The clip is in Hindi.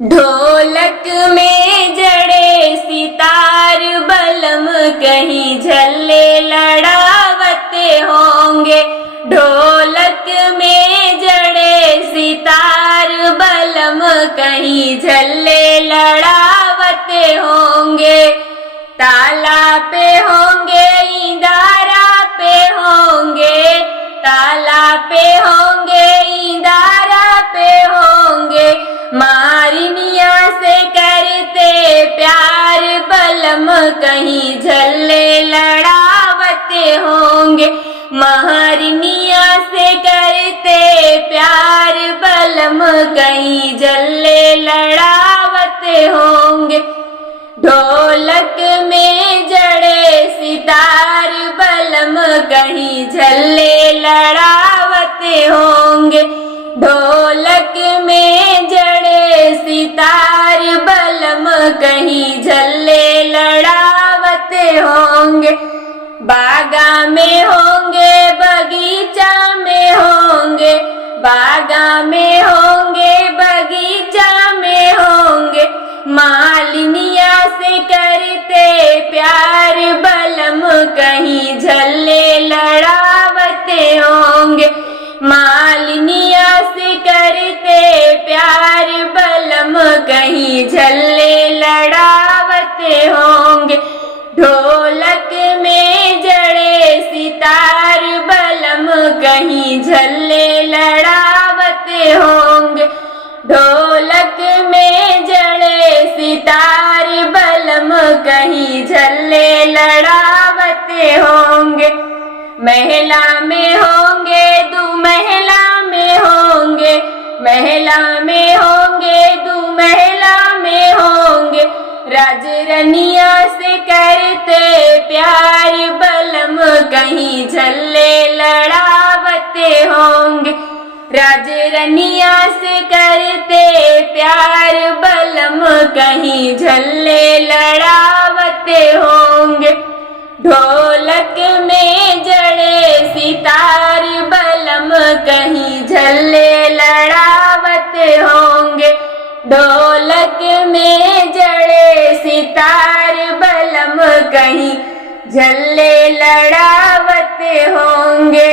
ढोलक में जड़े सितार बलम कहीं झल्ले लड़ावते होंगे। ढोलक में जड़े सितार बलम कहीं झल्ले लड़ावते होंगे। ताला पे होंगे इंदारा पे होंगे, ताला पे होंगे इंदारा पे होंगे। मारिनिया से करते प्यार बलम कहीं झल्ले लड़ावते होंगे। महरनिया से करते प्यार बलम कहीं झल्ले लड़ावते होंगे। ढोलक में जड़े सितार बलम कहीं झल्ले लड़ावते होंगे। ढोलक में जड़े सितार बलम कहीं झल्ले लड़ावते होंगे। बागा में होंगे बगीचा में होंगे, बागा में होंगे बगीचा में होंगे। मालिनिया से करते प्यार बलम कहीं झल्ले लड़ावते होंगे। मालिनिया से करते प्यार बलम कहीं झल्ले लड़ावते होंगे। ढोलक में जड़े सितार बलम कहीं झल्ले लड़ावते होंगे। ढोलक में जड़े सितार बलम कहीं झल्ले लड़ावते होंगे। महिला में होंगे दू महिला में होंगे, महिला में होंगे दू महिला में होंगे। राजरनिया से करते प्यार बलम कहीं झल्ले लड़ावते होंगे। राजरनिया से करते प्यार बलम कहीं झल्ले लड़ावते होंगे। ढोलक में जड़े सितार बलम कहीं झल्ले लड़ावते होंगे। ढोलक में जड़े सितार बलम कहीं झल्ले लड़ावते होंगे।